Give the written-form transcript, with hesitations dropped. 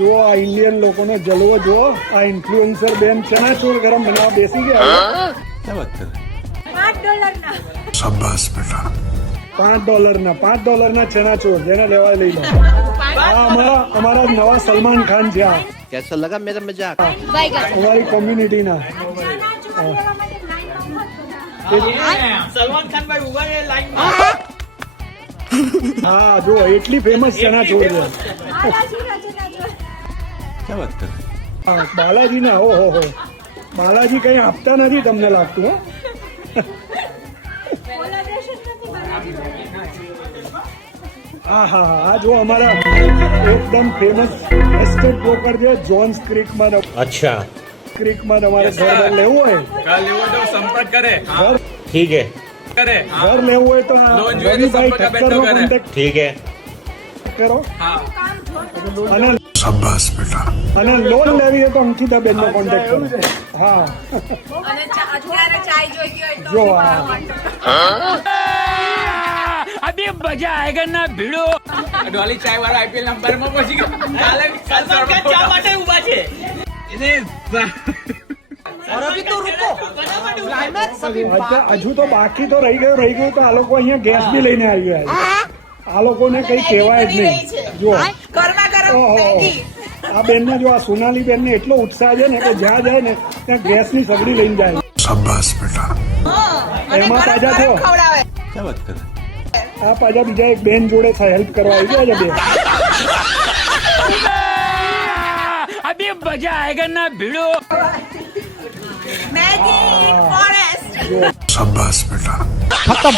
જુઓ આ ઇન્ડિયન લોકોનો જલવો જુઓ, આ ઇન્ફ્લુએન્સર બેન ચણાચોર ગરમ બનાવવા બેસી ગયા. શાબાશ બેટા. $5 ના ચણાચોર, જેને લેવા લઈ લો. આ અમારા નવા સલમાન ખાન છે. આ कैसा लगा मेरा मजाक? અમારી કોમ્યુનિટી ના સલમાન ખાન ભાઈ ઉભા રહે લાઈન. હા જો એટલી ફેમસ ચણાચોર છે. હા, બાલાજી ના હો બાલાજી કઈ આપતા નથી તમને લાગતું? હો હા હા આ જો અમારા એકદમ ફેમસ એસ્ટેટ બ્રોકર છે જોન્સ ક્રીકમાં. अच्छा ક્રીકમાં તમારે ઘર લેવું હોય સંપર્ક કરે. ठीक है ઘર લેવું હોય તો રવિભાઈ ઠક્કરનો કોન્ટેક્ટ ठीक है કરો. અને શાબાશ બેટા. અને લોન લેવી હોય તો અંકિતા બેન નો કોન્ટેક્ટ કરો. હા જો અભી મજા આયેગા ના ભીડો. ડોલી ચાય વાળા આઈપીએલ નંબર માં પહોંચી ગયો. સલમાન ખાન ચા માટે ઊભા છે. હજુ તો બાકી તો રહી ગયું તો આ લોકો અહીંયા ગેસ બી લઈને આવી ગયા. આ લોકોને કઈ કહેવાય જ નહીં. જો આ બેન ને જો આ સોનાલી બેન ને એટલો ઉત્સાહ છે ને કે જ્યાં જાય ને ત્યાં ગેસ ની સગડી લઈને જાય. શાબાશ બેટા. એમાં પાછા જો આ પાછા બીજા એક બેન જોડે હેલ્પ કરવા આવી ગયા છે. બે અભી મજા આયેગા ના ભીડો. શાબાશ બેટા. ખતમ.